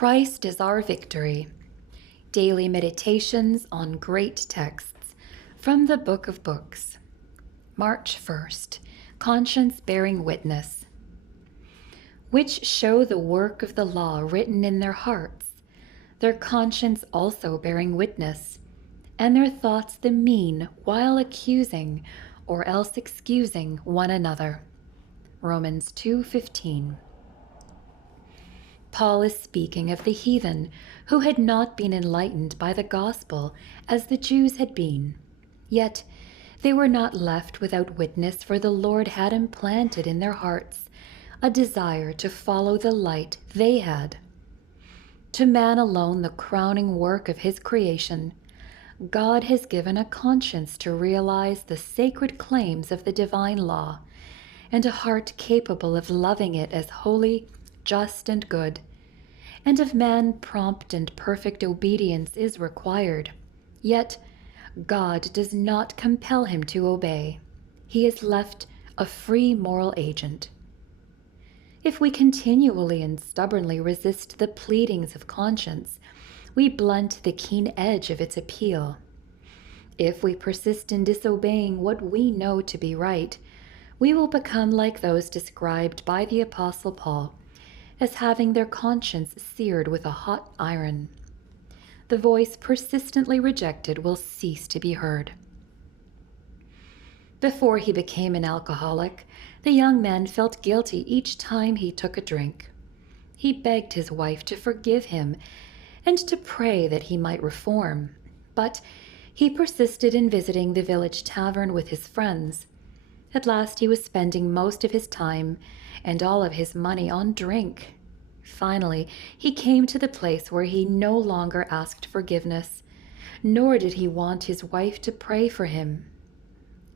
Christ is our victory. Daily meditations on great texts from the Book of Books. March 1st, Conscience bearing witness. Which show the work of the law written in their hearts, their conscience also bearing witness, and their thoughts the mean while accusing or else excusing one another. Romans 2:15. Paul is speaking of the heathen who had not been enlightened by the gospel as the Jews had been. Yet they were not left without witness, for the Lord had implanted in their hearts a desire to follow the light they had. To man alone, the crowning work of his creation, God has given a conscience to realize the sacred claims of the divine law, and a heart capable of loving it as holy, just, and good. And of man prompt and perfect obedience is required. Yet God does not compel him to obey. He is left a free moral agent. If we continually and stubbornly resist the pleadings of conscience, we blunt the keen edge of its appeal. If we persist in disobeying what we know to be right, we will become like those described by the Apostle Paul as having their conscience seared with a hot iron. The voice persistently rejected will cease to be heard. Before he became an alcoholic, the young man felt guilty each time he took a drink. He begged his wife to forgive him and to pray that he might reform, but he persisted in visiting the village tavern with his friends. At last he was spending most of his time and all of his money on drink. Finally, he came to the place where he no longer asked forgiveness, nor did he want his wife to pray for him.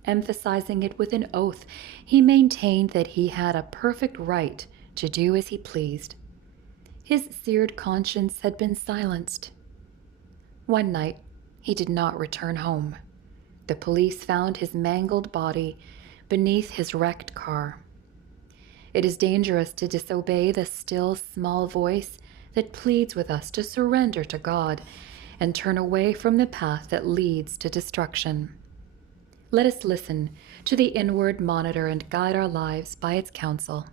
Emphasizing it with an oath, he maintained that he had a perfect right to do as he pleased. His seared conscience had been silenced. One night, he did not return home. The police found his mangled body beneath his wrecked car. It is dangerous to disobey the still, small voice that pleads with us to surrender to God and turn away from the path that leads to destruction. Let us listen to the inward monitor and guide our lives by its counsel.